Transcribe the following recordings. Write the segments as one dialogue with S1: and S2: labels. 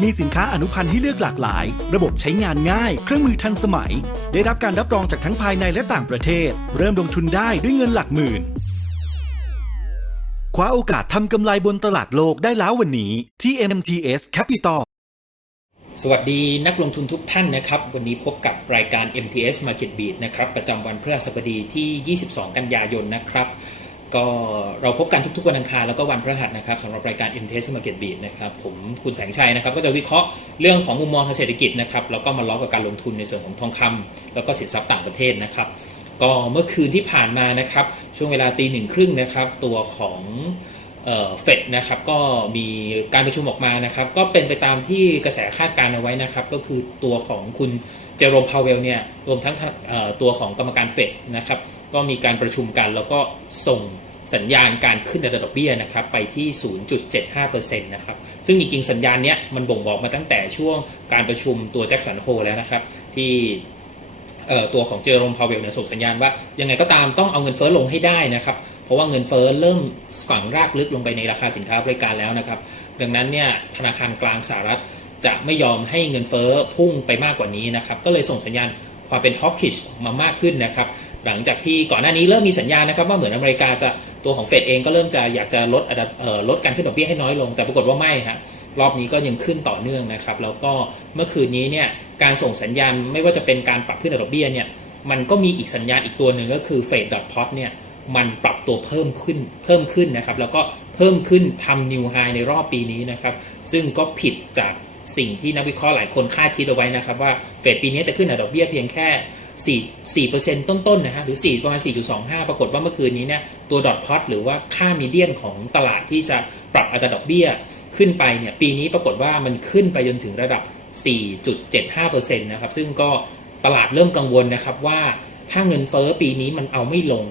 S1: มีสินค้าอนุพันธ์ให้เลือกหลากหลาย ระบบใช้งานง่าย เครื่องมือทันสมัย ได้รับการรับรองจากทั้งภายในและต่างประเทศ เริ่มลงทุนได้ด้วยเงินหลักหมื่น คว้าโอกาสทำกำไรบนตลาดโลกได้แล้ววันนี้ ที่ MTS Capital
S2: สวัสดีนักลงทุนทุกท่านนะครับ วันนี้พบกับรายการ MTS Market Beat นะครับ ประจำวันพฤหัสบดีที่ 22 กันยายนนะครับ ก็เราพบกันทุกๆวันอังคารแล้วก็วันพฤหัสนะครับสำหรับรายการ MTS Market Beat นะครับผมคุณแสงชัยนะครับก็จะวิเคราะห์เรื่องของมุมมองทางเศรษฐกิจนะครับแล้วก็มาล้อกับการลงทุนในส่วนของทองคำแล้วก็สินทรัพย์ต่างประเทศนะครับก็เมื่อคืนที่ผ่านมานะครับช่วงเวลาตีหนึ่งครึ่งนะครับตัวของเฟดนะครับก็มีการประชุมออกมานะครับก็เป็นไปตามที่กระแสคาดการณ์เอาไว้นะครับก็คือตัวของคุณเจอโรมพาวเวลเนี่ยรวมทั้งตัวของกรรมการเฟดนะครับ ก็มีการประชุมกันแล้วก็ส่งสัญญาณการขึ้นอัตราดอกเบี้ยนะครับไปที่ 0.75%นะครับ ซึ่งจริงๆ สัญญาณเนี้ยมันบ่งบอกมาตั้งแต่ช่วงการประชุมตัวแจ็คสันโฮแล้วนะครับ ที่ตัวของเจอโรมพาวเวลเนี่ยส่งสัญญาณว่า ยังไงก็ตามต้องเอาเงินเฟ้อลงให้ได้นะครับ เพราะว่าเงินเฟ้อเริ่มฝังรากลึกลงไปในราคาสินค้าบริการแล้วนะครับ ดังนั้นเนี่ยธนาคารกลางสหรัฐจะไม่ยอมให้เงินเฟ้อพุ่งไปมากกว่านี้นะครับ ก็เลยส่งสัญญาณ ความเป็นฮอกกิชมามากขึ้นนะครับ หลังจากที่ก่อนหน้านี้เริ่มมีสัญญาณนะครับ ว่าเหมือนอเมริกาจะตัวของเฟดเองก็เริ่มจะอยากจะลดลดการขึ้นดอกเบี้ยให้น้อยลง แต่ปรากฏว่าไม่ฮะรอบนี้ก็ยังขึ้นต่อเนื่องนะครับ แล้วก็เมื่อคืนนี้เนี่ยการส่งสัญญาณไม่ว่าจะเป็นการปรับขึ้นดอกเบี้ยเนี่ยมันก็มีอีกสัญญาณอีกตัวหนึ่งก็คือเฟดดอทพอตเนี่ยมันปรับตัวเพิ่มขึ้นเพิ่มขึ้นนะครับ แล้วก็เพิ่มขึ้นทำนิวไฮในรอบปีนี้นะครับ ซึ่งก็ผิดจาก สิ่งที่นักวิเคราะห์หลายคนคาดคิดเอาไว้นะครับ ว่าเฟดปีนี้จะขึ้นอัตราดอกเบี้ยเพียงแค่4 4%ต้นๆนะฮะหรือ 4 ประมาณ 4.25 ปรากฏว่าเมื่อคืนนี้เนี่ยตัวดอทพอตหรือว่าค่ามีเดียนของตลาดที่จะปรับอัตราดอกเบี้ยขึ้นไปเนี่ยปีนี้ปรากฏว่ามันขึ้นไปจนถึงระดับ 4.75%นะครับ ซึ่งก็ตลาดเริ่มกังวลนะครับว่าถ้าเงินเฟ้อปีนี้มันเอาไม่ลง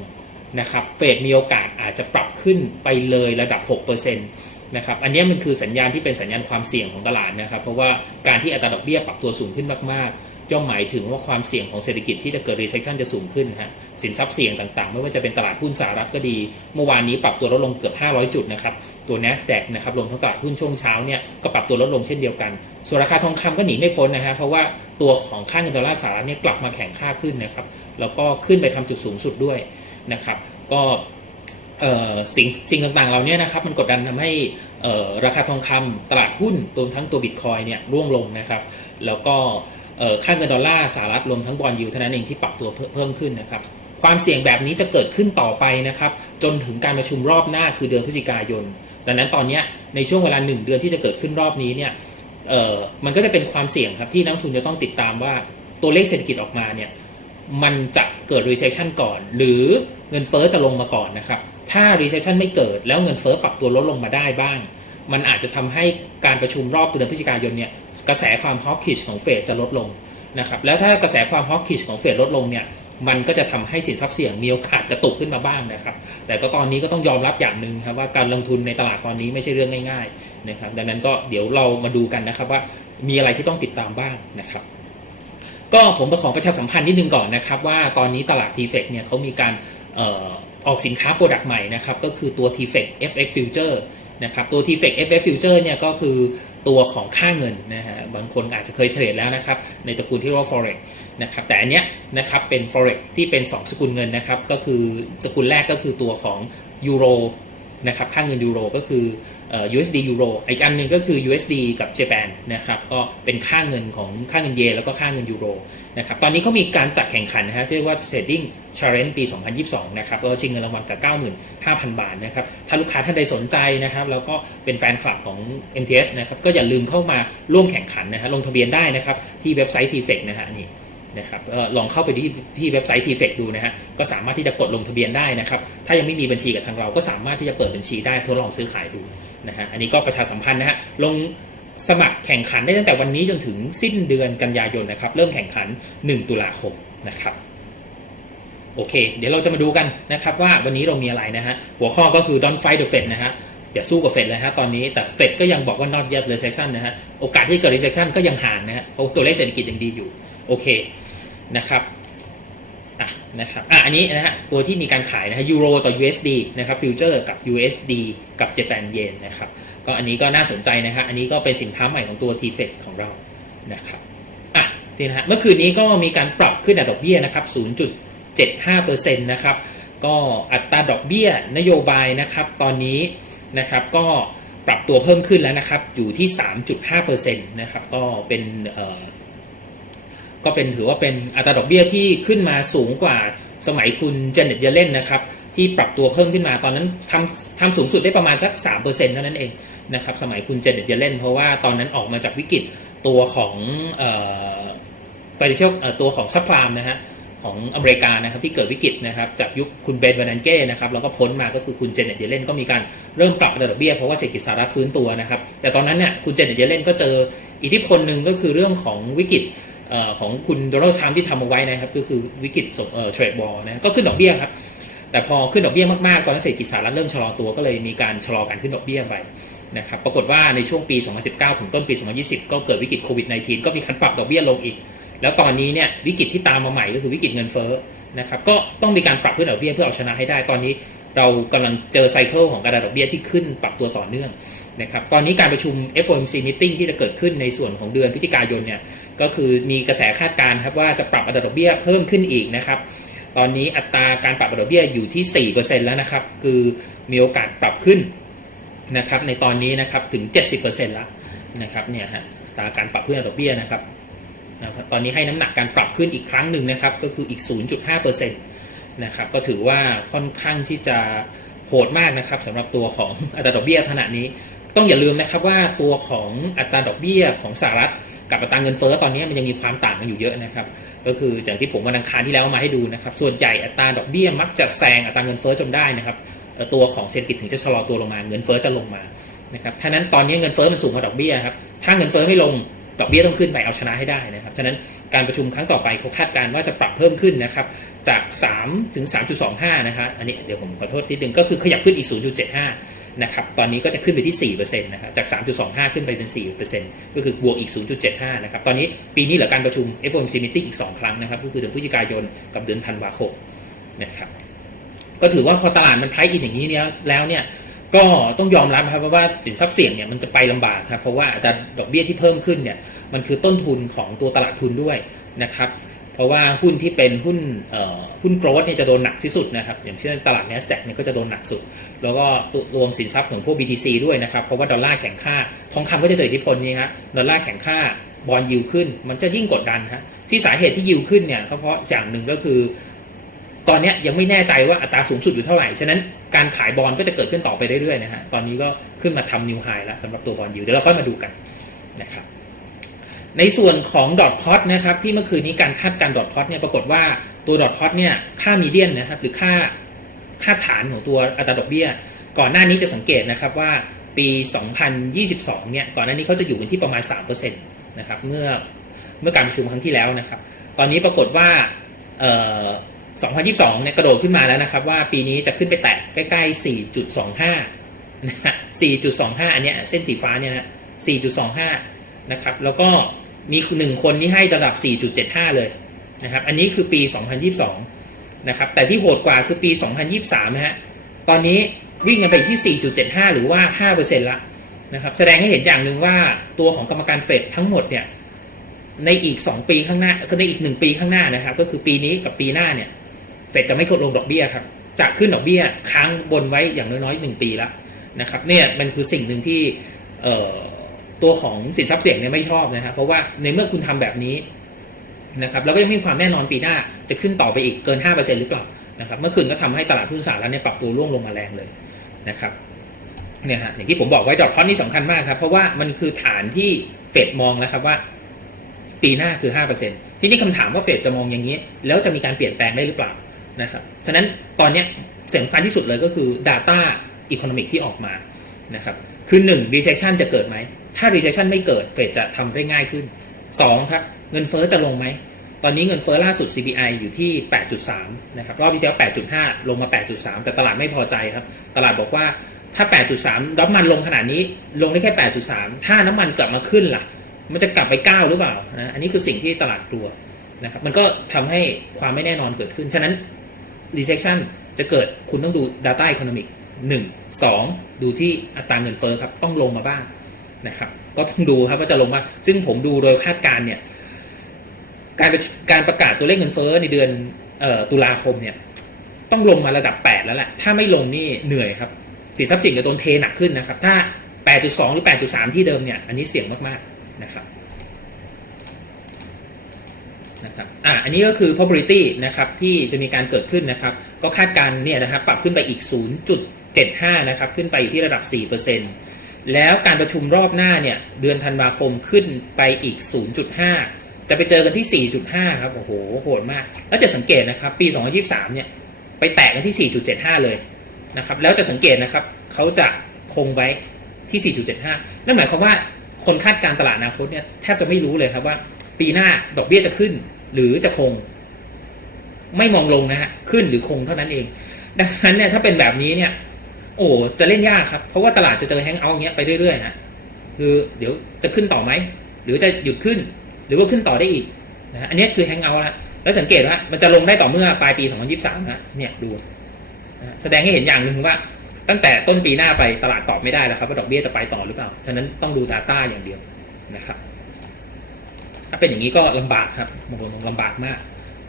S2: นะครับเฟดมีโอกาสอาจจะปรับขึ้นไปเลยระดับ 6% นะครับอันนี้มันคือสัญญาณที่เป็นสัญญาณความเสี่ยงของตลาดนะครับ เพราะว่าการที่อัตราดอกเบี้ยปรับตัวสูงขึ้นมากๆย่อมหมายถึงว่าความเสี่ยงของเศรษฐกิจที่จะเกิด recession จะสูงขึ้นฮะสินทรัพย์เสี่ยงต่างๆ ไม่ว่าจะเป็นตลาดหุ้นสหรัฐก็ดี เมื่อวานนี้ปรับตัวลดลงเกือบ 500 จุดนะครับตัว NASDAQ นะครับรวมทั้งตลาดหุ้นช่วงเช้าเนี่ยก็ปรับตัวลดลงเช่นเดียวกัน ส่วนราคาทองคำก็หนีไม่พ้นนะฮะเพราะว่าตัวของค่าเงินดอลลาร์สหรัฐเนี่ยกลับมาแข็งค่าขึ้นนะครับแล้วก็ขึ้นไปทำจุดสูงสุดด้วยนะครับก็ สิ่งสิ่งต่างๆเราเนี่ยนะครับมันกดดันทำให้ราคาทองคำตลาดหุ้นรวมทั้งตัวบิตคอยเนี่ยร่วงลงนะครับ แล้วก็ค่าเงินดอลลาร์สหรัฐรวมทั้งบอลยูเท่านั้นเองที่ปรับตัวเพิ่มขึ้นนะครับความเสี่ยงแบบนี้จะเกิดขึ้นต่อไปนะครับจนถึงการประชุมรอบหน้าคือเดือนพฤศจิกายน ดังนั้นตอนนี้ในช่วงเวลา 1 เดือนที่จะเกิดขึ้นรอบนี้เนี่ยมันก็จะเป็นความเสี่ยงครับที่นักทุนจะต้องติดตามว่าตัวเลขเศรษฐกิจออกมาเนี่ยมันจะเกิด recession ก่อน หรือเงินเฟอ้อจะลงมาก่อนนะครับ ถ้า recession ไม่เกิดแล้วเงินเฟอ้อปรับตัวลดลงมาได้บ้าง มันอาจจะทำให้การประชุมรอบเดือนพฤศจิกายนเนี่ยกระแสความฮอกกิชของเฟดจะลดลงนะครับแล้วถ้ากระแสความฮอกกิชของเฟดลดลงเนี่ยมันก็จะทำให้สินทรัพย์เสี่ยงมีโอกาสกระตุกขึ้นมาบ้างนะครับ แต่ก็ตอนนี้ก็ต้องยอมรับอย่างหนึ่งครับว่าการลงทุนในตลาดตอนนี้ไม่ใช่เรื่องง่ายๆนะครับดังนั้นก็เดี๋ยวเรามาดูกันนะครับว่ามีอะไรที่ต้องติดตามบ้างนะครับก็ผมจะขอประชาสัมพันธ์นิดนึงก่อนนะครับว่าตอนนี้ตลาด t f e c เนี่ยเขามีการ ออกสินค้าโปรดักต์ใหม่นะครับก็คือตัว t f e c FX Future นะครับตัว t f e c FX Future เนี่ยก็คือตัวของค่าเงินนะฮะบางคนอาจจะเคยเทรดแล้วนะครับในตระกูลที่เรียกว่า forex นะครับแต่อันเนี้ยนะครับเป็น forex ที่เป็น 2 สกุลเงินนะครับก็คือสกุลแรกก็คือตัวของยูโรนะครับค่าเงินยูโรก็คือ เออ USD Euro อีกอันหนึ่งก็คือ USD กับ Japan นะครับก็เป็นค่าเงินของค่าเงินเยนแล้วก็ค่าเงินยูโรนะครับตอนนี้เขามีการจัดแข่งขันนะฮะที่เรียกว่า Trading Challenge ปี 2022 นะครับก็ชิงเงินรางวัลกับ 95,000 บาทนะครับถ้าลูกค้าท่านใดสนใจนะครับแล้วก็เป็นแฟนคลับของ MTS นะครับก็อย่าลืมเข้ามาร่วมแข่งขันนะฮะลงทะเบียนได้นะครับที่เว็บไซต์ t f e c นะฮะนี่ นะครับลองเข้าไปที่ที่เว็บไซต์ t f e c ดูนะฮะก็สามารถที่จะกดลงทะเบียนได้นะครับถ้ายังไม่มีบัญชีกับทางเราก็สามารถที่จะเปิดบัญชีได้ทดลองซื้อขายดูนะฮะอันนี้ก็ประชาสัมพันธ์นะฮะลงสมัครแข่งขันได้ตั้งแต่วันนี้จนถึงสิ้นเดือนกันยายนนะครับเริ่มแข่งขัน 1 ตุลาคมนะครับโอเค เดี๋ยวเราจะมาดูกันนะครับว่าวันนี้เรามีอะไรนะฮะหัวข้อก็คือ don't fight the Fed นะฮะอย่าสู้กับเฟดเลยฮะตอนนี้แต่เฟดก็ยังบอกว่า not yet recession นะฮะโอกาสที่เกิด recession ก็ยังห่างนะฮะเพราะตัวเลขเศรษฐกิจยังดีอยู่ โอเค นะครับอะนะครับอะอันนี้นะฮะตัวที่มีการขายนะฮะยูโรต่อ USD นะครับฟิวเจอร์กับ USD กับ Japan Yen นะครับก็อันนี้ก็น่าสนใจนะฮะอันนี้ก็เป็นสินค้าใหม่ของตัว t f e d ของเรานะครับอะนี่นะฮะเมื่อคืนนี้ก็มีการปรับขึ้นอัตราดอกเบี้ยนะครับ 0.75%นะครับก็อัตราดอกเบี้ยนโยบายนะครับตอนนี้นะครับก็ปรับตัวเพิ่มขึ้นแล้วนะครับอยู่ที่ 3.5%นะครับก็เป็นเอ่อ ก็เป็นถือว่าเป็นอัตราดอกเบี้ยที่ขึ้นมาสูงกว่าสมัยคุณเจเน็ตเยเลนนะครับที่ปรับตัวเพิ่มขึ้นมาตอนนั้นทำทำสูงสุดได้ประมาณสัก3%เเท่านั้นเองนะครับสมัยคุณเจเน็ตเยเลนเพราะว่าตอนนั้นออกมาจากวิกฤตตัวของเอ่อ financial เอ่อตัวของซัพพลามนะฮะของอเมริกานะครับที่เกิดวิกฤตนะครับจากยุคคุณเบนวานันเก้นะครับแล้วก็พ้นมาก็คือคุณเจเน็ตเยเลนก็มีการเริ่มปรับอัตราดอกเบี้ยเพราะว่าเศรษฐกิจสหรัฐฟื้นตัวนะครับแต่ตอนนั้นเนี่ยคุณเจเน็ตเยเลนก็เจออิทธิพลหนึ่งก็คือเรื่องของวิกฤต ของคุณโดนัลด์ทรัมป์ที่ทำเอาไว้นะครับ ก็คือวิกฤตสงเอ่อเทรดบอลนะก็ขึ้นดอกเบี้ยครับ แต่พอขึ้นดอกเบี้ยมากๆ ตอนนั้นเศรษฐกิจสหรัฐเริ่มชะลอตัวก็เลยมีการชะลอการขึ้นดอกเบี้ยไปนะครับ ปรากฏว่าในช่วงปี 2019 ถึงต้นปี 2020 ก็เกิดวิกฤตโควิด -19 ก็มีการปรับดอกเบี้ยลงอีก แล้วตอนนี้เนี่ยวิกฤตที่ตามมาใหม่ก็คือวิกฤตเงินเฟ้อนะครับ ก็ต้องมีการปรับขึ้นดอกเบี้ยเพื่อเอาชนะให้ได้ ตอนนี้เรากำลังเจอไซเคิลของการดอกเบี้ยที่ขึ้นปรับตัวต่อเนื่องนะครับ ตอนนี้การประชุม FOMC meeting ที่จะเกิดขึ้นในส่วนของเดือนพฤศจิกายนเนี่ย ก็คือมีกระแสคาดการณ์ครับว่าจะปรับอัตราดอกเบี้ยเพิ่มขึ้นอีกนะครับ ตอนนี้อัตราการปรับอัตราดอกเบี้ยอยู่ที่ 4%แล้วนะครับ คือมีโอกาสปรับขึ้นนะครับในตอนนี้นะครับถึง 70%แล้วนะครับเนี่ยฮะอัตราการปรับขึ้นอัตราดอกเบี้ยนะครับนะครับ ตอนนี้ให้น้ำหนักการปรับขึ้นอีกครั้งหนึ่งนะครับ ก็คืออีก 0.5%นะครับก็ถือว่าค่อนข้างที่จะโหดมากนะครับสำหรับตัวของอัตราดอกเบี้ยขณะนี้ ต้องอย่าลืมนะครับว่าตัวของอัตราดอกเบี้ยของสหรัฐ กับอัตราเงินเฟ้อตอนนี้มันยังมีความต่างกันอยู่เยอะนะครับ ก็คือจากที่ผมวันอังคารที่แล้วมาให้ดูนะครับ ส่วนใหญ่อัตราดอกเบี้ยมักจะแซงอัตราเงินเฟ้อจนได้นะครับตัวของเศรษฐกิจถึงจะชะลอตัวลงมาเงินเฟ้อจะลงมานะครับท่านั้นตอนนี้เงินเฟ้อมันสูงกว่าดอกเบี้ยครับถ้าเงินเฟ้อไม่ลง ดอกเบี้ยต้องขึ้นไปเอาชนะให้ได้นะครับฉะนั้นการประชุมครั้งต่อไปเขาคาดการณ์ว่าจะปรับเพิ่มขึ้นนะครับจาก3ถึง3.25นะครับอันนี้เดี๋ยวผมขอโทษนิดนึงก็คือขยับขึ้นอีก 0.75นะครับตอนนี้ก็จะขึ้นไปที่4%นะครับจาก 3.25 ขึ้นไปเป็น 4%ก็คือบวกอีก 0.75นะครับตอนนี้ปีนี้เหลือการประชุม FOMC meeting อีก 2 ครั้งนะครับก็คือเดือนพฤศจิกายนกับเดือนธันวาคมนะครับก็ถือว่าพอตลาดมันไพรอินอย่างนี้เนี่ยแล้วเนี่ย ก็ต้องยอมรับครับว่าสินทรัพย์เสี่ยงเนี่ยมันจะไปลำบากครับเพราะว่าอัตราดอกเบี้ยที่เพิ่มขึ้นเนี่ยมันคือต้นทุนของตัวตลาดทุนด้วยนะครับเพราะว่าหุ้นที่เป็นหุ้นเอ่อหุ้นโกรดเนี่ยจะโดนหนักที่สุดนะครับอย่างเช่นตลาด NASDAQ เนี่ยก็จะโดนหนักสุด แล้วก็รวมสินทรัพย์ของพวก BTC ด้วยนะครับเพราะว่าดอลลาร์แข็งค่าทองคำก็จะเจออิทธิพลนี้ฮะดอลลาร์แข็งค่าบอลยิวขึ้น มันจะยิ่งกดดันฮะที่สาเหตุที่ยิวขึ้นเนี่ยก็เพราะอย่างหนึ่งก็คือ ตอนนี้ยังไม่แน่ใจว่าอัตราสูงสุดอยู่เท่าไหร่ ฉะนั้นการขายบอลก็จะเกิดขึ้นต่อไปเรื่อยๆนะฮะ ตอนนี้ก็ขึ้นมาทำนิวไฮแล้วสำหรับตัวบอลยิวเดี๋ยวเราค่อยมาดูกันนะครับ ในส่วนของดอทพอตนะครับที่เมื่อคืนนี้การคาดการดอทพอตเนี่ยปรากฏว่าตัวดอทพอตเนี่ยค่ามีเดียนนะครับหรือค่าค่าฐานของตัวอัตราดอกเบี้ย ก่อนหน้านี้จะสังเกตนะครับว่าปี 2022 เนี่ย ก่อนหน้านี้เขาจะอยู่กันที่ประมาณ 3%นะครับ เมื่อ เมื่อการประชุมครั้งที่แล้วนะครับ ตอนนี้ปรากฏว่า 2022 เนี่ยกระโดดขึ้นมาแล้วนะครับ ว่าปีนี้จะขึ้นไปแตะใกล้ๆ 4.25 นะฮะ 4.25 อันเนี้ยเส้นสีฟ้าเนี่ยนะ 4.25 นะครับ แล้วก็มีหนึ่งคนที่ให้ระดับ 4.75 เลยนะครับ อันนี้คือปี 2022 นะครับ แต่ที่โหดกว่าคือปี 2023 นะฮะ ตอนนี้วิ่งกันไปที่ 4.75 หรือว่า 5%ละนะครับ แสดงให้เห็นอย่างหนึ่งว่าตัวของกรรมการเฟดทั้งหมดเนี่ยในอีก 2 ปีข้างหน้าก็ในอีก 1 ปีข้างหน้านะครับ ก็คือปีนี้กับปีหน้าเนี่ย เฟดจะไม่กดลงดอกเบี้ยครับจะขึ้นดอกเบี้ยค้างบนไว้อย่างน้อยๆ1ปีและนะครับเนี่ยมันคือสิ่งหนึ่งที่ตัวของสินทรัพย์เสี่ยงเนี่ยไม่ชอบนะครับเพราะว่าในเมื่อคุณทำแบบนี้นะครับแล้วก็ยังไม่มีความแน่นอนปีหน้าจะขึ้นต่อไปอีกเกิน 5%หรือเปล่านะครับเมื่อคืนก็ทำให้ตลาดหุ้นสหรัฐเนี่ยปรับตัวร่วงลงมาแรงเลยนะครับเนี่ยฮะอย่างที่ผมบอกไว้ดอทพอตนี่สำคัญมากครับ เพราะว่ามันคือฐานที่เฟดมองแล้วครับว่า ปีหน้าคือ 5%ทีนี้คำถามว่าเฟดจะมองอย่างนี้ แล้วจะมีการเปลี่ยนแปลงได้หรือเปล่า นะครับฉะนั้นตอนนี้สำคัญที่สุดเลยก็คือ Data Economic ที่ออกมานะครับคือ 1 recession จะเกิดไหม ถ้า recession ไม่เกิดเฟดจะทำได้ง่ายขึ้น 2 ครับเงินเฟ้อจะลงไหม ตอนนี้เงินเฟ้อล่าสุด CPI อยู่ที่ 8.3 นะครับ รอบที่แล้ว 8.5 ลงมา 8.3 แต่ตลาดไม่พอใจครับ ตลาดบอกว่าถ้า 8.3 น้ำมันลงขนาดนี้ ลงได้แค่ 8.3 ถ้าน้ำมันกลับมาขึ้นล่ะ มันจะกลับไป 9 หรือเปล่านะ อันนี้คือสิ่งที่ตลาดกลัวนะครับ มันก็ทำให้ความไม่แน่นอนเกิดขึ้น ฉะนั้น recession จะเกิดคุณต้องดู data economic 1 2 ดูที่อัตราเงินเฟ้อครับต้องลงมาบ้างนะครับ ก็ต้องดูครับว่าจะลงมาซึ่งผมดูโดยคาดการณ์เนี่ยการประการประกาศตัวเลขเงินเฟ้อในเดือนออตุลาคมเนี่ยต้องลงมาระดับ 8 แล้วแหละถ้าไม่ลงนี่เหนื่อยครับสินทรัพย์สินจะโดนเทหนักขึ้นนะครับ ถ้า 8.2 หรือ 8.3 ที่เดิมเนี่ยอันนี้เสี่ยงมาก ๆ นะครับ นะครับ อะอันนี้ก็คือ probability นะครับที่จะมีการเกิดขึ้นนะครับ ก็คาดการณ์เนี่ยนะครับปรับขึ้นไปอีก 0.75 นะครับ ขึ้นไปอยู่ที่ระดับ 4%แล้วการประชุมรอบหน้าเนี่ยเดือนธันวาคมขึ้นไปอีก 0.5 จะไปเจอกันที่ 4.5 ครับโอ้โหโหดมาก แล้วจะสังเกตนะครับ ปี 2023 เนี่ยไปแตะกันที่ 4.75 เลยนะครับแล้วจะสังเกตนะครับเขาจะคงไว้ที่ 4.75 นั่นหมายความว่าคนคาดการณ์ตลาดอนาคตเนี่ยแทบจะไม่รู้เลยครับว่า ปีหน้าดอกเบี้ยจะขึ้น หรือจะคง ไม่มองลงนะฮะขึ้นหรือคงเท่านั้นเอง ดังนั้นเนี่ยถ้าเป็นแบบนี้เนี่ย โอ้จะเล่นยากครับ เพราะว่าตลาดจะเจอแฮงเอาท์อย่างเงี้ยไปเรื่อยๆฮะคือเดี๋ยวจะขึ้นต่อไหมหรือจะหยุดขึ้น หรือว่าขึ้นต่อได้อีกนะอันนี้คือแฮงเอาท์แล้วแล้วสังเกตว่ามันจะลงได้ต่อเมื่อปลายปี 2023ฮะเนี่ยดูนะฮะแสดงให้เห็นอย่างหนึ่งว่า ตั้งแต่ต้นปีหน้าไปตลาดตอบไม่ได้แล้วครับว่าดอกเบี้ยจะไปต่อหรือเปล่า ฉะนั้นต้องดู Data อย่างเดียวนะครับ ถ้าเป็นอย่างนี้ก็ลำบากครับบางคนลำบากมาก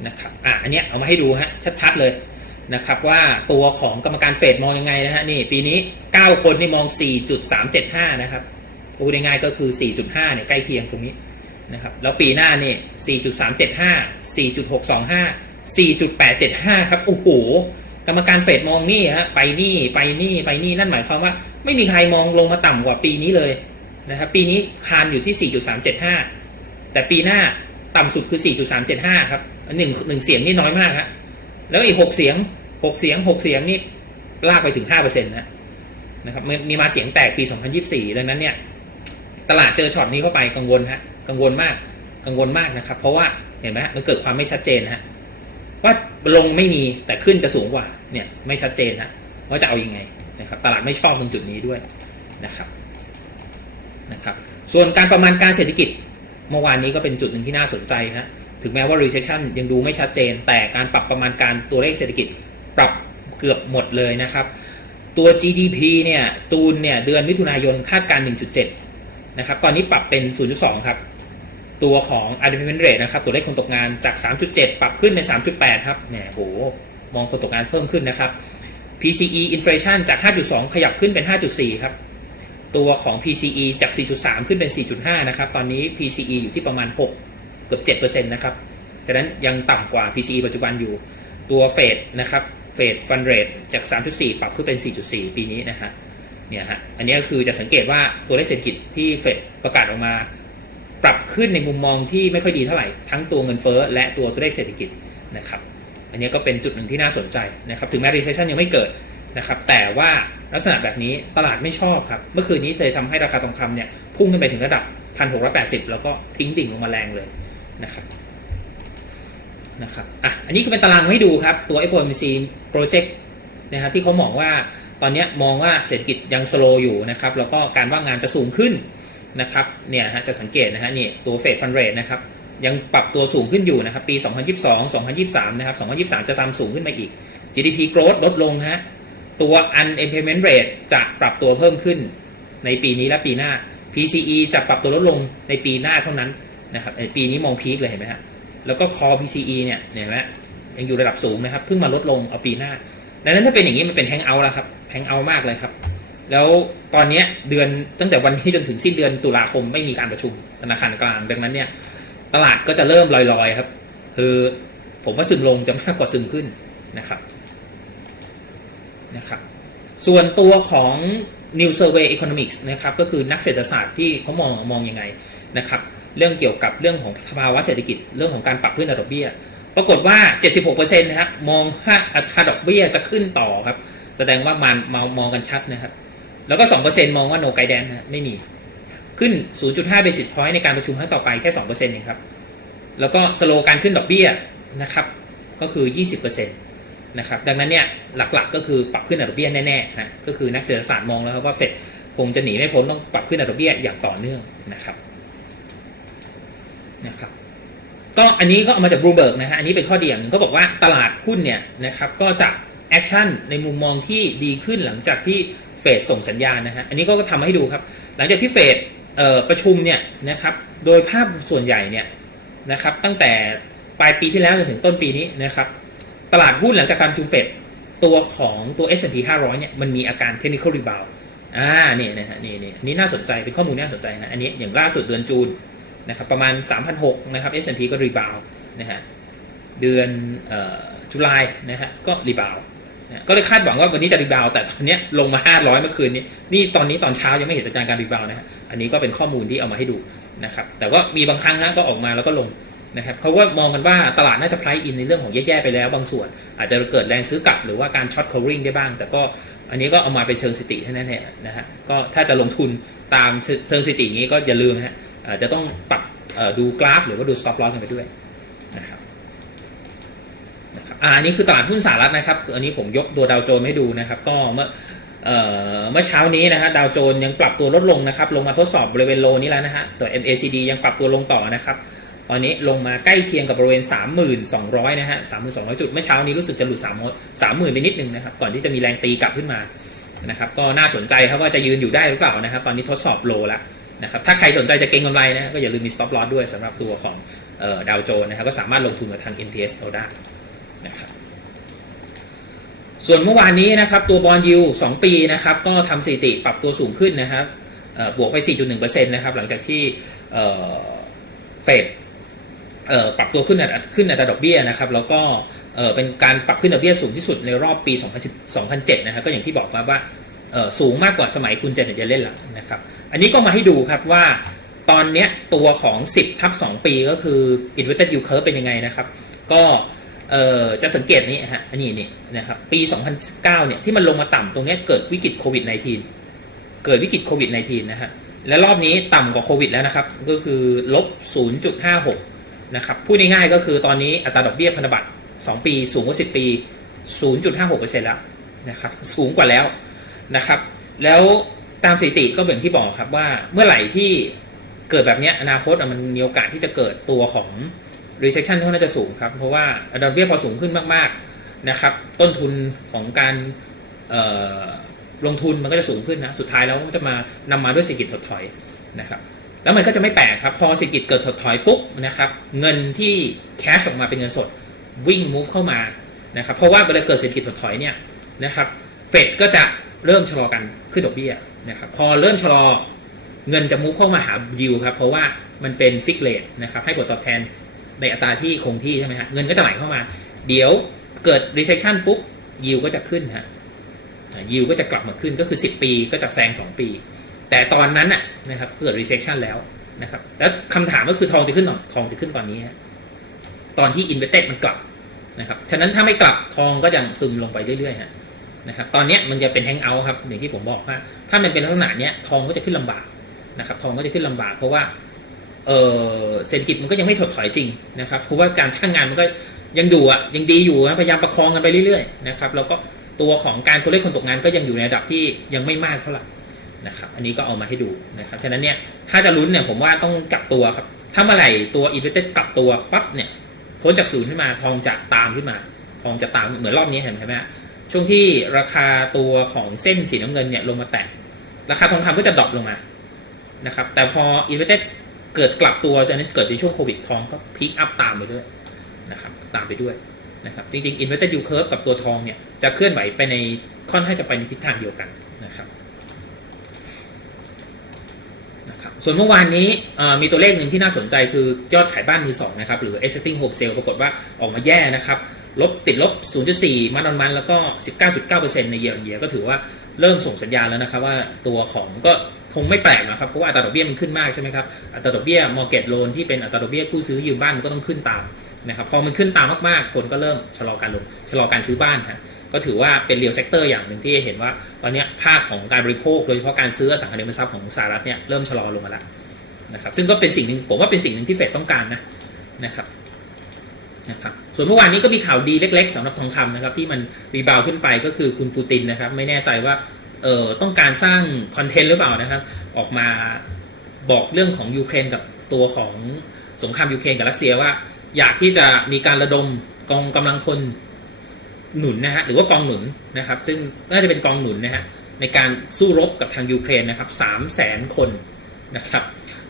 S2: นะครับอะอันเนี้ยเอามาให้ดูฮะชัดๆเลยนะครับว่าตัวของกรรมการเฟดมองยังไงนะฮะนี่ปีนี้ 9 คนนี่มอง 4.375 นะครับพูดง่ายๆก็คือ 4.5 เนี่ยใกล้เคียงตรงนี้นะครับแล้วปีหน้านี่ 4.375 4.625 4.875 ครับโอ้โหกรรมการเฟดมองนี่ฮะไปนี่ไปนี่ไปนี่นั่นหมายความว่า ไม่มีใครมองลงมาต่ำกว่าปีนี้เลยนะครับปีนี้คานอยู่ที่ 4.375 แต่ปีหน้าต่ำสุดคือ 4.375 ครับหนึ่งหนึ่งเสียงนี่น้อยมากฮะแล้วอีก 6 เสียง 6 เสียง 6 เสียงนี่ลากไปถึง 5%นะนะครับมีมีมาเสียงแตกปี 2024 ดังนั้นเนี่ย ตลาดเจอช็อตนี้เข้าไปกังวลฮะกังวลมากกังวลมากนะครับ เพราะว่าเห็นไหมมันเกิดความไม่ชัดเจนฮะว่าลงไม่มีแต่ขึ้นจะสูงกว่าเนี่ยไม่ชัดเจนฮะว่าจะเอาอยัางไงนะครับตลาดไม่ชอบตรงจุดนี้ด้วยนะครับนะครับ ส่วนการประมาณการเศรษฐกิจ เมื่อวานนี้ก็เป็นจุดหนึ่งที่น่าสนใจฮะถึงแม้ว่า recession ยังดูไม่ชัดเจน แต่การปรับประมาณการตัวเลขเศรษฐกิจปรับเกือบหมดเลยนะครับ ตัว GDP เนี่ยตูนเนี่ยเดือนมิถุนายนคาดการ 1.7 นะครับ ตอนนี้ปรับเป็น 0.2 ครับ ตัวของ unemployment rate นะครับ ตัวเลขคนตกงานจาก 3.7 ปรับขึ้นใน3.8 ครับแหมโห มองคนตกงานเพิ่มขึ้นนะครับ PCE inflation จาก 5.2 ขยับขึ้นเป็น 5.4 ครับ ตัวของ PCE จาก 4.3 ขึ้นเป็น 4.5 นะครับ ตอนนี้ PCE อยู่ที่ประมาณ 6 เกือบ7%นะครับฉะนั้นยังต่ำกว่า PCE ปัจจุบันอยู่ ตัวเฟดนะครับเฟดฟันเรทจาก 3.4 ปรับขึ้นเป็น 4.4 ปีนี้นะฮะเนี่ยฮะ อันนี้ก็คือจะสังเกตว่าตัวเลขเศรษฐกิจที่เฟดประกาศออกมา ปรับขึ้นในมุมมองที่ไม่ค่อยดีเท่าไหร่ ทั้งตัวเงินเฟ้อและตัวตัวเลขเศรษฐกิจนะครับ อันนี้ก็เป็นจุดหนึ่งที่น่าสนใจนะครับ ถึงแม้ recession ยังไม่เกิด นะครับแต่ว่าลักษณะแบบนี้ตลาดไม่ชอบครับ เมื่อคืนนี้เลยทำให้ราคาทองคำเนี่ยพุ่งขึ้นไปถึงระดับ 1,680 แล้วก็ทิ้งดิ่งลงมาแรงเลยนะครับนะครับอะอันนี้ก็เป็นตารางให้ดูครับ ตัว FOMC project นะครับที่เขามองว่าตอนนี้มองว่าเศรษฐกิจยังสโลอยู่นะครับแล้วก็การว่างงานจะสูงขึ้นนะครับเนี่ยฮะจะสังเกตนะฮะนี่ตัวเฟดฟันเรทนะครับยังปรับตัวสูงขึ้นอยู่นะครับปี 2022 2023 นะครับ 2023 จะตามสูงขึ้นมาอีก GDP growth ลดลงฮะ ตัว unemployment rate จะปรับตัวเพิ่มขึ้นในปีนี้และปีหน้า PCE จะปรับตัวลดลงในปีหน้าเท่านั้นนะครับปีนี้มองพีคเลยเห็นไหมฮะแล้วก็ core PCE เนี่ยเห็นไหมยังอยู่ระดับสูงนะครับเพิ่งมาลดลงเอาปีหน้าดังนั้นถ้าเป็นอย่างนี้มันเป็นแฮงเอาท์แล้วครับแฮงเอาท์มากเลยครับ แล้วตอนนี้เดือนตั้งแต่วันที่จนถึงสิ้นเดือนตุลาคมไม่มีการประชุมธนาคารกลาง ดังนั้นเนี่ยตลาดก็จะเริ่มลอยๆครับ คือผมว่าซึมลงจะมากกว่าซึมขึ้นนะครับ นะครับส่วนตัวของ New Survey Economics นะครับก็คือนักเศรษฐศาสตร์ที่เขามองมองยังไงนะครับเรื่องเกี่ยวกับเรื่องของสภาวะเศรษฐกิจเรื่องของการปรับขึ้นอัตราดอกเบี้ย ปรากฏว่า 76%นะฮะมองว่าอัตราดอกเบี้ยจะขึ้นต่อครับ แสดงว่ามันมองมองกันชัดนะครับ แล้วก็ 2%มองว่า no guidance นะฮะไม่มีขึ้น 0.5 basis point ในการประชุมครั้งต่อไปแค่ 2%เองครับ แล้วก็สโลการขึ้นดอกเบี้ยนะครับ ก็คือ 20% นะครับดังนั้นเนี่ยหลักๆ ก็คือปรับขึ้นอัตราดอกเบี้ยแน่ๆฮะก็คือนักเศรษฐศาสตร์มองแล้วครับว่าเฟดคงจะหนีไม่พ้นต้องปรับขึ้นอัตราดอกเบี้ยอย่างต่อเนื่องนะครับนะครับก็อันนี้ก็เอามาจากบลูเบิร์กนะฮะอันนี้เป็นข้อดีอย่างหนึ่งก็บอกว่าตลาดหุ้นเนี่ยนะครับก็จะแอคชั่นในมุมมองที่ดีขึ้นหลังจากที่เฟดส่งสัญญาณนะฮะอันนี้ก็ทำให้ดูครับ หลังจากที่เฟดประชุมเนี่ยนะครับโดยภาพส่วนใหญ่เนี่ยนะครับตั้งแต่ปลายปีที่แล้วจนถึงต้นปีนี้นะครับ ตลาดหุ้นหลังจากการชุมเฟดตัวของตัว S&P 500 เนี่ยมันมีอาการ technical rebound อ่านี่นะฮะนี่นี่อันนี้น่าสนใจเป็นข้อมูลน่าสนใจฮะอันนี้อย่างล่าสุดเดือนจูนนะครับประมาณ 3,600 นะครับ S&P ก็รีบาวนะฮะเดือนเอ่อจุลายนะฮะก็รีบาวนะก็เลยคาดหวังว่าวันนี้จะรีบาวแต่ตอนเนี้ยลงมา 500 เมื่อคืนนี้นี่ตอนนี้ตอนเช้ายังไม่เห็นสัญญาณการรีบาวนะฮะอันนี้ก็เป็นข้อมูลที่เอามาให้ดูนะครับแต่ว่ามีบางครั้งนะก็ออกมาแล้วก็ลง นะครับเขาก็มองกันว่าตลาดน่าจะ price in ในเรื่องของแย่ๆไปแล้วบางส่วน อาจจะเกิดแรงซื้อกลับหรือว่าการช็อต covering ได้บ้าง แต่ก็อันนี้ก็เอามาเป็นเชิงสติเท่านั้นแหละนะฮะก็ถ้าจะลงทุนตามเชิงสติอย่างนี้ก็อย่าลืมฮะอาจจะต้องปรับดูกราฟ หรือว่าดู stop loss กันไปด้วยนะครับนะครับอันนี้คือตลาดหุ้นสหรัฐนะครับ อันนี้ผมยกตัวดาวโจนส์ให้ดูนะครับ ก็เมื่อเอ่อเมื่อเช้านี้นะฮะดาวโจนส์ยังปรับตัวลดลงนะครับ ลงมาทดสอบบริเวณโลนี้แล้วนะฮะ ตัว MACD ยังปรับตัวลงต่อนะครับ ตอนนี้ลงมาใกล้เคียงกับบริเวณ 3,200 นะฮะ 3,200 จุด เมื่อเช้านี้รู้สึกจะหลุด 3 30,000 ไปนิดนึงนะครับ ก่อนที่จะมีแรงตีกลับขึ้นมา นะครับ ก็น่าสนใจครับว่าจะยืนอยู่ได้หรือเปล่านะครับ ตอนนี้ทดสอบโลแล้วนะครับ ถ้าใครสนใจจะเก็งกำไรนะก็อย่าลืมมี stop loss ด้วยสำหรับตัวของดาวโจนนะครับ ก็สามารถลงทุนกับทาง MTS เราได้นะครับส่วนเมื่อวานนี้นะครับตัวบอลยู2ปีนะครับก็ทำสถิติปรับตัวสูงขึ้นนะครับเอ่อบวกไป 4.1%นะครับหลังจากที่เฟด ปรับตัวขึ้นอัตราขึ้นอัตราดอกเบี้ยนะครับแล้วก็เป็นการปรับขึ้นดอกเบี้ยสูงที่สุดในรอบปี 2007 นะครับก็อย่างที่บอกมาว่าสูงมากกว่าสมัยคุณเจเน็ตเยเลนแล้วนะครับอันนี้ก็มาให้ดูครับว่าตอนเนี้ยตัวของ 10ทับ2 ปีก็คือ inverted yield curve เป็นยังไงนะครับ ก็จะสังเกตนี้ฮะอันนี้นี่นะครับปี 2019เนี่ยที่มันลงมาต่ำตรงเนี้ยเกิดวิกฤตโควิด -19 เกิดวิกฤตโควิด -19 นะฮะและรอบนี้ต่ำกว่าโควิดแล้วนะครับ ก็คือลบ 0.56 นะครับพูดง่ายๆก็คือตอนนี้อัตราดอกเบี้ยพันธบัตร 2 ปีสูงกว่า 10 ปี 0.56%แล้วนะครับสูงกว่าแล้วนะครับ แล้วตามสถิติก็อย่างที่บอกครับว่าเมื่อไหร่ที่เกิดแบบนี้อนาคตมันมีโอกาสที่จะเกิดตัวของ recession ที่น่าจะสูงครับ เพราะว่าดอกเบี้ยพอสูงขึ้นมากๆนะครับต้นทุนของการลงทุนมันก็จะสูงขึ้นนะสุดท้ายแล้วมันจะมานำมาด้วยเศรษฐกิจถดถอยนะครับ แล้วมันก็จะไม่แปลกครับ พอเศรษฐกิจเกิดถดถอยปุ๊บนะครับ เงินที่แคชออกมาเป็นเงินสดวิ่ง move เข้ามานะครับ เพราะว่าเวลาเกิดเศรษฐกิจถดถอยเนี่ยนะครับ เฟดก็จะเริ่มชะลอการขึ้นดอกเบี้ยนะครับ พอเริ่มชะลอเงินจะมุกเข้ามาหายิวครับ เพราะว่ามันเป็นฟิกเลทนะครับ ให้ผลตอบแทนในอัตราที่คงที่ใช่ไหมฮะ เงินก็จะไหลเข้ามา เดี๋ยวเกิด recession ปุ๊บยิวก็จะขึ้นฮะยิวก็จะกลับมาขึ้นก็คือ 10 ปีก็จะแซง 2 ปี แต่ตอนนั้นน่ะนะครับเกิด recession แล้วนะครับแล้วคำถามก็คือทองจะขึ้นหรอทองจะขึ้นตอนนี้ฮะตอนที่ inverted มันกลับนะครับฉะนั้นถ้าไม่กลับทองก็จะซึมลงไปเรื่อยๆฮะนะครับตอนนี้มันจะเป็นแฮงเอาท์ครับอย่างที่ผมบอกว่าถ้ามันเป็นลักษณะเนี้ยทองก็จะขึ้นลำบากนะครับทองก็จะขึ้นลำบาก เพราะว่าเออเศรษฐกิจมันก็ยังไม่ถดถอยจริงนะครับเพราะว่าการจ้างงานมันก็ยังดูอะยังดีอยู่พยายามประคองกันไปเรื่อยๆนะครับแล้วก็ตัวของการคนเล่นคนตกงานก็ยังอยู่ในระดับที่ยังไม่มากเท่าไหร่ นะครับ อันนี้ก็เอามาให้ดูนะครับ ฉะนั้นเนี่ยถ้าจะลุ้นเนี่ยผมว่าต้องกลับตัวครับ ถ้าเมื่อไหร่ตัวอีเวนต์กลับตัวปั๊บเนี่ยพ้นจากศูนย์ขึ้นมาทองจะตามขึ้นมา ทองจะตามเหมือนรอบนี้เห็นไหมฮะช่วงที่ราคาตัวของเส้นสีน้ำเงินเนี่ยลงมาแตะราคาทองคำก็จะดรอปลงมานะครับ แต่พออินเวสเตเกิดกลับตัวจากนั้นเกิดในช่วงโควิดทองก็พีคอัพตามไปด้วยนะครับตามไปด้วยนะครับจริงๆ Inverted Yield Curve กับตัวทองเนี่ยจะเคลื่อนไหวไปในค่อนข้างจะไปในทิศทางเดียวกันนะครับ ส่วนเมื่อวานนี้มีตัวเลขหนึ่งที่น่าสนใจคือยอดขายบ้านมือสองนะครับ หรือ existing home sale ปรากฏว่าออกมาแย่นะครับ ลบติดลบ 0.4 มันออนมัน แล้วก็ 19.9%ในเยียร์เยียก็ถือว่าเริ่มส่งสัญญาณแล้วนะครับ ว่าตัวของก็คงไม่แปลกนะครับ เพราะว่าอัตราดอกเบี้ยมันขึ้นมากใช่ไหมครับ อัตราดอกเบี้ย mortgage loan ที่เป็นอัตราดอกเบี้ยกู้ซื้อยืมบ้านมันก็ต้องขึ้นตามนะครับ พอมันขึ้นตามมากๆ คนก็เริ่มชะลอการลงชะลอการซื้อบ้านฮะ ก็ถือว่าเป็นเรียลเซกเตอร์อย่างหนึ่งที่เห็นว่า ตอนนี้ภาคของการบริโภคโดยเฉพาะการซื้อสังหาริมทรัพย์ของสหรัฐเนี่ยเริ่มชะลอลงมาแล้วนะครับซึ่งก็เป็นสิ่งหนึ่งผมว่าเป็นสิ่งหนึ่งที่เฟดต้องการนะนะครับนะครับส่วนเมื่อวานนี้ก็มีข่าวดีเล็ก ๆสำหรับทองคำนะครับที่มันรีบาวขึ้นไปก็คือคุณปูตินนะครับไม่แน่ใจว่าเอ่อต้องการสร้างคอนเทนต์หรือเปล่านะครับ ออกมาบอกเรื่องของยูเครนกับตัวของสงครามยูเครนกับรัสเซียว่า อยากที่จะมีการระดมกองกำลังพล หนุนนะฮะหรือว่ากองหนุนนะครับ ซึ่งน่าจะเป็นกองหนุนนะฮะในการสู้รบกับทางยูเครนนะครับสามแสนคนนะครับ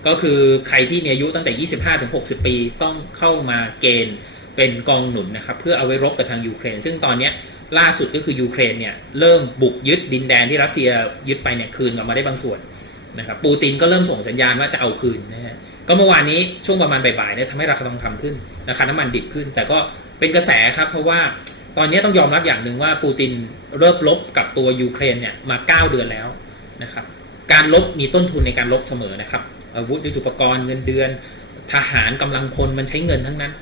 S2: ก็คือใครที่มีอายุตั้งแต่ 25 ถึง 60 ปีต้องเข้ามาเกณฑ์เป็นกองหนุนนะครับ เพื่อเอาไว้รบกับทางยูเครน ซึ่งตอนนี้ล่าสุดก็คือยูเครนเนี่ยเริ่มบุกยึดดินแดนที่รัสเซียยึดไปเนี่ยคืนกลับมาได้บางส่วนนะครับปูตินก็เริ่มส่งสัญญาณว่าจะเอาคืนนะฮะก็เมื่อวานนี้ช่วงประมาณบ่ายๆเนี่ยทำให้ราคาทองคำขึ้นราคาน้ำมันดิบขึ้น แต่ก็เป็นกระแสครับเพราะว่า ตอนนี้ต้องยอมรับอย่างหนึ่งว่าปูตินเริ่มลบกับตัวยูเครนเนี่ยมา 9 เดือนแล้วนะครับการลบมีต้นทุนในการลบเสมอนะครับอาวุธยุทโธปกรณ์เงินเดือน ทหารกำลังพลมันใช้เงินทั้งนั้น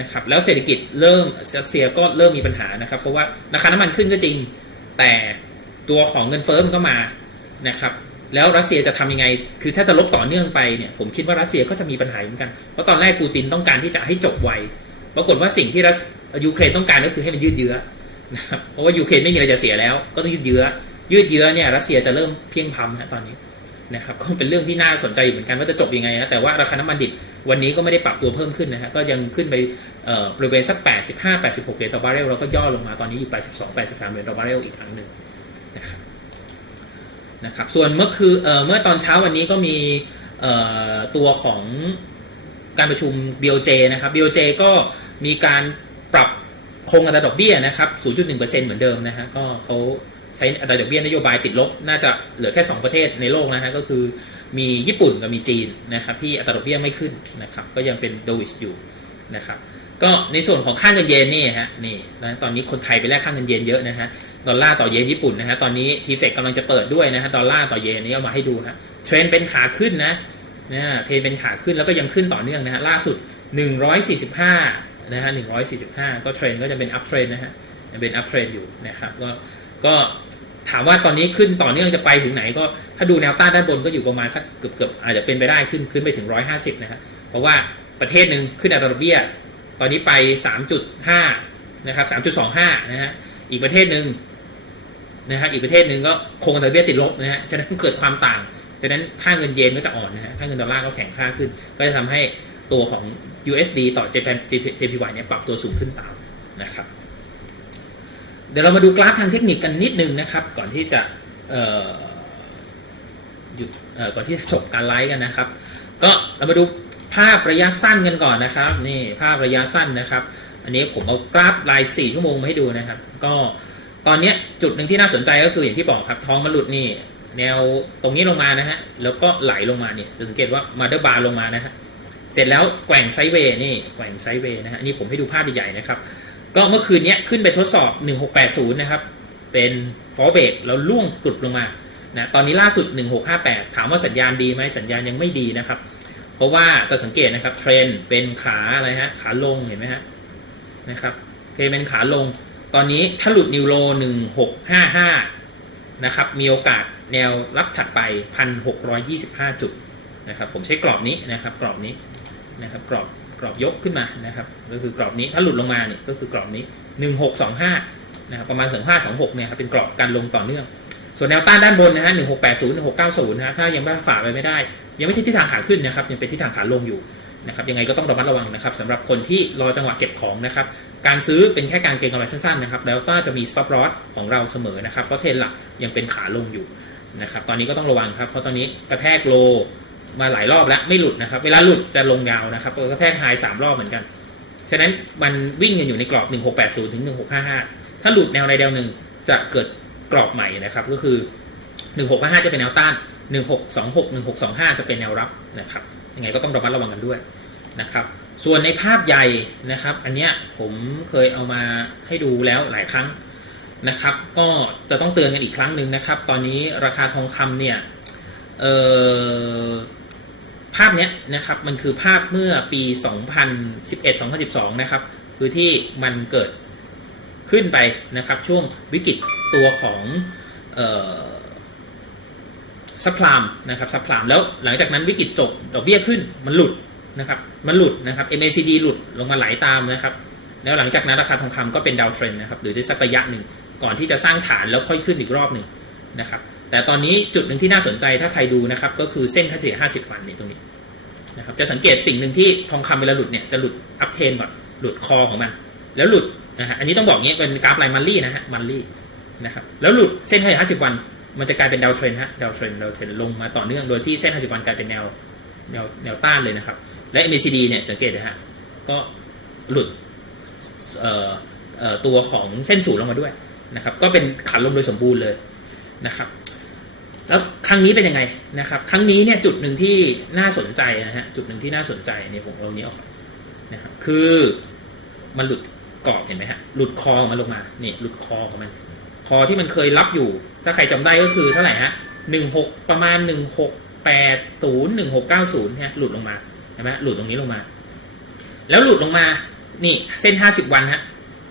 S2: นะครับแล้วเศรษฐกิจเริ่มรัสเซียก็เริ่มมีปัญหานะครับ เพราะว่าราคาน้ำมันขึ้นก็จริง แต่ตัวของเงินเฟ้อมันก็มานะครับแล้วรัสเซียจะทำยังไง คือถ้าจะลบต่อเนื่องไปเนี่ยผมคิดว่ารัสเซียก็จะมีปัญหาเหมือนกัน เพราะตอนแรกปูตินต้องการที่จะให้จบไว ปรากฏว่าสิ่งที่รัส ยูเครนต้องการก็คือให้มันยืดเยื้อนะครับเพราะว่ายูเครนไม่มีอะไรจะเสียแล้ว ก็ต้องยืดเยื้อ ยืดเยื้อเนี่ยรัสเซียจะเริ่มเพียงพำฮะตอนนี้นะครับก็เป็นเรื่องที่น่าสนใจอยู่เหมือนกันว่าจะจบยังไงนะแต่ว่าราคาน้ำมันดิบวันนี้ก็ไม่ได้ปรับตัวเพิ่มขึ้นนะฮะก็ยังขึ้นไปเอ่อบริเวณสัก 85 86เหรียญต่อบาร์เรลแล้วก็ย่อลงมาตอนนี้อยู่ 82 83เหรียญต่อบาร์เรลอีกครั้งหนึ่งนะครับนะครับส่วนเมื่อคือเอ่อเมื่อตอนเช้าวันนี้ก็มีเอ่อตัวของการประชุม BOJ นะครับ BOJ ก็มีการ ปรับคงอัตราดอกเบี้ยนะครับ 0.1%เหมือนเดิมนะฮะ ก็เขาใช้อัตราดอกเบี้ยนโยบายติดลบ น่าจะเหลือแค่ 2 ประเทศในโลกนะฮะ ก็คือมีญี่ปุ่นกับมีจีนนะครับที่อัตราดอกเบี้ยไม่ขึ้นนะครับ ก็ยังเป็นโดวิชอยู่นะครับก็ในส่วนของค่าเงินเยนนี่ฮะนี่นะตอนนี้คนไทยไปแลกค่าเงินเยนเยอะนะฮะดอลลาร์ต่อเยนญี่ปุ่นนะฮะตอนนี้ทีเฟกกำลังจะเปิดด้วยนะฮะดอลลาร์ต่อเยนนี้เอามาให้ดูฮะเทรนเป็นขาขึ้นนะนะฮะเทรนเป็นขาขึ้นแล้วก็ยังขึ้นต่อเนื่องนะฮะล่าสุด 145 นะฮะ145 ก็เทรนก็จะเป็นอัพเทรนนะฮะยังเป็นอัพเทรนอยู่นะครับก็ก็ถามว่าตอนนี้ขึ้นต่อเนื่องจะไปถึงไหนก็ถ้าดูแนวต้านด้านบนก็อยู่ประมาณสักเกือบเกือบอาจจะเป็นไปได้ขึ้นขึ้นไปถึง 150นะฮะเพราะว่าประเทศหนึ่งขึ้นอัตราดอกเบี้ย ตอนนี้ไป 3.5นะครับ3.25นะฮะอีกประเทศหนึ่งนะฮะอีกประเทศหนึ่งก็คงอัตราดอกเบี้ยติดลบนะฮะฉะนั้นเกิดความต่างฉะนั้นค่าเงินเยนก็จะอ่อนนะฮะค่าเงินดอลลาร์ก็แข็งค่าขึ้น ก็จะทำให้ตัวของ USD ต่อ JPY JPY เนี่ยปรับตัวสูงขึ้นตามนะครับ เดี๋ยวเรามาดูกราฟทางเทคนิคกันนิดนึงนะครับ ก่อนที่จะหยุดก่อนที่จะจบการไลฟ์กันนะครับ ก็เรามาดูภาพระยะสั้นกันก่อนนะครับนี่ภาพระยะสั้นนะครับ อันนี้ผมเอากราฟราย 4 ชั่วโมงมาให้ดูนะครับ ก็ตอนนี้จุดหนึ่งที่น่าสนใจก็คืออย่างที่บอกครับท้องมันหลุดนี่แนวตรงนี้ลงมานะฮะแล้วก็ไหลลงมาเนี่ยจะสังเกตว่ามาเดอร์บาร์ลงมานะฮะ เสร็จแล้วแกว่งไซเวย์นี่แกว่งไซเวย์นะฮะนี่ผมให้ดูภาพใหญ่ๆนะครับ ก็เมื่อคืนนี้ขึ้นไปทดสอบ 1680 นะครับ เป็นฟอร์เบกแล้วล่วงตุดลงมานะตอนนี้ล่าสุด 1658 ถามว่าสัญญาณดีไหมสัญญาณยังไม่ดีนะครับ เพราะว่าแต่สังเกตนะครับเทรนเป็นขาอะไรฮะขาลงเห็นไหมฮะนะครับเทรนเป็นขาลง ตอนนี้ถ้าหลุดนิวโร 1655 นะครับมีโอกาสแนวรับถัดไป 1,625 จุดนะครับผมใช้กรอบนี้นะครับกรอบนี้ นะครับกรอบกรอบยกขึ้นมานะครับก็คือกรอบนี้ถ้าหลุดลงมาเนี่ยก็คือกรอบนี้ 1625นะครับประมาณ2526เนี่ยครับเป็นกรอบการลงต่อเนื่อง ส่วนแนวต้านด้านบนนะฮะ1680 1690นะฮะถ้ายังไม่ฝ่าไปไม่ได้ ยังไม่ใช่ทิศทางขาขึ้นนะครับยังเป็นทิศทางขาลงอยู่นะครับยังไงก็ต้องระมัดระวังนะครับสำหรับคนที่รอจังหวะเก็บของนะครับการซื้อเป็นแค่การเก็งกำไรสั้นๆนะครับแล้วก็จะมี stop loss ของเราเสมอนะครับเพราะเทรนหลักยังเป็นขาลงอยู่นะครับตอนนี้ก็ต้องระวังครับเพราะตอนนี้กระแทกโล มาหลายรอบแล้วไม่หลุดนะครับ เวลาหลุดจะลงยาวนะครับก็กระแทกไฮสามรอบเหมือนกัน ฉะนั้นมันวิ่งกันอยู่ในกรอบ 1680 ถึง 1655 ถ้าหลุดแนวใดแนวหนึ่งจะเกิดกรอบใหม่นะครับ ก็คือ 1655 จะเป็นแนวต้าน 1626 1625 จะเป็นแนวรับนะครับ ยังไงก็ต้องระมัดระวังกันด้วยนะครับ ส่วนในภาพใหญ่นะครับ อันเนี้ยผมเคยเอามาให้ดูแล้วหลายครั้งนะครับ ก็จะต้องเตือนกันอีกครั้งหนึ่งนะครับ ตอนนี้ราคาทองคำเนี่ย ภาพเนี้ยนะครับมันคือภาพเมื่อปี 2011-2012 นะครับ คือที่มันเกิดขึ้นไปนะครับช่วงวิกฤตตัวของออซัพพลามนะครับซัพพลามแล้วหลังจากนั้นวิกฤตจบดอกเบี้ยขึ้นมันหลุดนะครับมันหลุดนะครับ MACD หลุดลงมาไหลตามนะครับ แล้วหลังจากนั้นราคาทองคำก็เป็นดาวเทรนนะครับหรือได้สักระยะหนึ่งก่อนที่จะสร้างฐานแล้วค่อยขึ้นอีกรอบหนึ่งนะครับ แต่ตอนนี้จุดหนึ่งที่น่าสนใจถ้าใครดูนะครับ ก็คือเส้นค่าเฉลี่ย 50 วันนี่ตรงนี้นะครับจะสังเกตสิ่งหนึ่งที่ทองคำเวลาหลุดเนี่ยจะหลุดอัพเทนก่อนหลุดคอของมัน แล้วหลุดนะฮะอันนี้ต้องบอกงี้เป็นกราฟไลน์มันลี่นะฮะมันลี่นะครับแล้วหลุดเส้นค่าเฉลี่ย 50 วัน มันจะกลายเป็นดาวเทรนฮะดาวเทรนดาวเทรนลงมาต่อเนื่องโดยที่เส้น 50 วันกลายเป็นแนวแนวแนวต้านเลยนะครับ และ MACD เนี่ยสังเกตนะฮะก็หลุดเอ่อเอ่อตัวของเส้นสูงลงมาด้วยนะครับก็เป็นขาลงโดยสมบูรณ์เลยนะครับ แล้วครั้งนี้เป็นยังไงนะครับ ครั้งนี้เนี่ยจุดหนึ่งที่น่าสนใจนะฮะจุดหนึ่งที่น่าสนใจเนี่ยผมเอานี้ออกนะครับคือมันหลุดกรอบเห็นไหมฮะหลุดคอมันลงมานี่หลุดคอของมัน คอที่มันเคยรับอยู่ ถ้าใครจำได้ก็คือเท่าไหร่ฮะหนึ่งหกประมาณหนึ่งหกแปดศูนย์หนึ่งหกเก้าศูนย์เนี่ยหลุดลงมาเห็นไหมหลุดตรงนี้ลงมา แล้วหลุดลงมานี่เส้นห้าสิบวันฮะ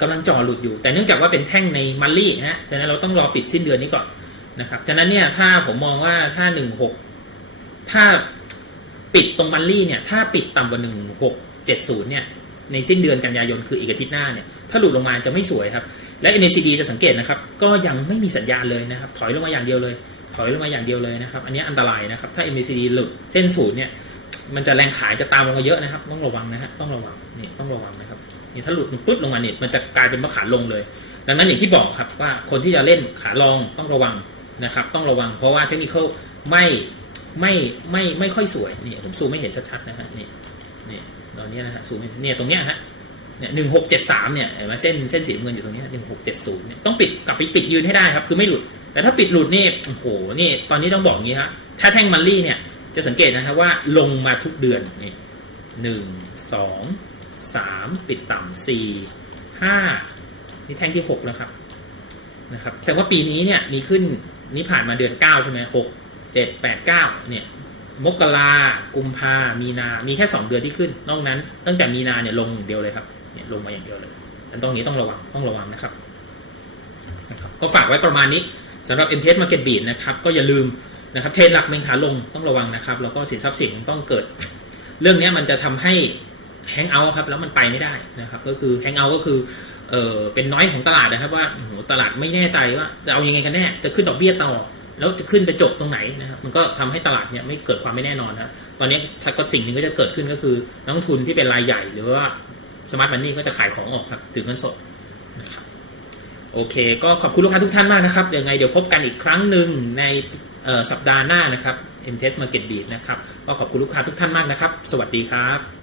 S2: กำลังจ่อหลุดอยู่ แต่เนื่องจากว่าเป็นแท่งในมันลี่นะฮะฉะนั้นเราต้องรอปิดสิ้นเดือนนี้ก่อน นะครับฉะนั้นเนี่ยถ้าผมมองว่าถ้าหนึ่งหกถ้าปิดตรงมันลี่เนี่ยถ้าปิดต่ำกว่าหนึ่งหกเจ็ดศูนย์เนี่ยในสิ้นเดือนกันยายนคืออีกอาทิตย์หน้าเนี่ยถ้าหลุดลงมาจะไม่สวยครับ และ NACD จะสังเกตนะครับ ก็ยังไม่มีสัญญาณเลยนะครับ ถอยลงมาอย่างเดียวเลย ถอยลงมาอย่างเดียวเลยนะครับ อันนี้อันตรายนะครับ ถ้า NACD หลุดเส้นศูนย์เนี่ยมันจะแรงขายจะตามลงมาเยอะนะครับ ต้องระวังนะฮะต้องระวังนี่ต้องระวังนะครับนี่ถ้าหลุดปุ๊บลงมาเนี่ยมันจะกลายเป็นว่าขาลงเลย ดังนั้นอย่างที่บอกครับว่าคนที่จะเล่นขาลองต้องระวัง นะครับ ต้องระวังเพราะว่าเทคนิคไม่ไม่ไม่ไม่ค่อยสวยนี่ผมซูมไม่เห็นชัดๆนะฮะนี่นี่ตอนนี้นะฮะซูมเนี่ยตรงเนี้ยฮะเนี่ยหนึ่งหกเจ็ดสามเนี่ยเห็นไหมเส้นเส้นสีเงินอยู่ตรงเนี้หนึ่งหกเจ็ดศูนย์เนี่ยต้องปิดกลับไปปิดยืนให้ได้ครับ คือไม่หลุด แต่ถ้าปิดหลุดนี่โอ้โหนี่ตอนนี้ต้องบอกอย่างนี้ฮะถ้าแท่งมันลี่เนี่ยจะสังเกตนะครับว่าลงมาทุกเดือนนี่หนึ่งสองสามปิดต่ำสี่ห้านี่แท่งที่หกแล้วครับนะครับแสดงว่าปีนี้เนี่ยมีขึ้น นี่ผ่านมาเดือนเก้าใช่ไหมหกเจ็ดแปดเก้าเนี่ยมกรากุมภามีนา มีแค่ 2 เดือนที่ขึ้น นอกนั้น ตั้งแต่มีนาเนี่ยลงอย่างเดียวเลยครับ เนี่ยลงมาอย่างเดียวเลย อันตรงนี้ต้องระวัง ต้องระวังนะครับ นะครับ ก็ฝากไว้ประมาณนี้สำหรับ MTS Market Beat นะครับ ก็อย่าลืมนะครับ เทรนหลักเป็นขาลงต้องระวังนะครับ แล้วก็สินทรัพย์สินต้องเกิด เรื่องนี้มันจะทำให้แฮงเอาท์ครับ แล้วมันไปไม่ได้นะครับ ก็คือแฮงเอาท์ก็คือ เออเป็นน้อยของตลาดนะครับว่าโหตลาดไม่แน่ใจว่าจะเอาอยังไงกันแน่จะขึ้นดอกเบี้ยต่อ แล้วจะขึ้นไปจบตรงไหนนะครับมันก็ทำให้ตลาดเนี่ยไม่เกิดความไม่แน่นอนครับตอนนี้ถ้าก็สิ่งหนึ่งก็จะเกิดขึ้นก็คือนักทุนที่เป็นรายใหญ่หรือว่าสมาร์ทมันนี่ก็จะขายของออกครับถือเงินสดนะครับโอเค ก็ขอบคุณลูกค้าทุกท่านมากนะครับเดี๋ยวไงเดี๋ยวพบกันอีกครั้งหนึ่งในสัปดาห์หน้านะครับ m t e s Market Beat นะครับก็ขอบคุณลูกค้าทุกท่านมากนะครับ สวัสดีครับ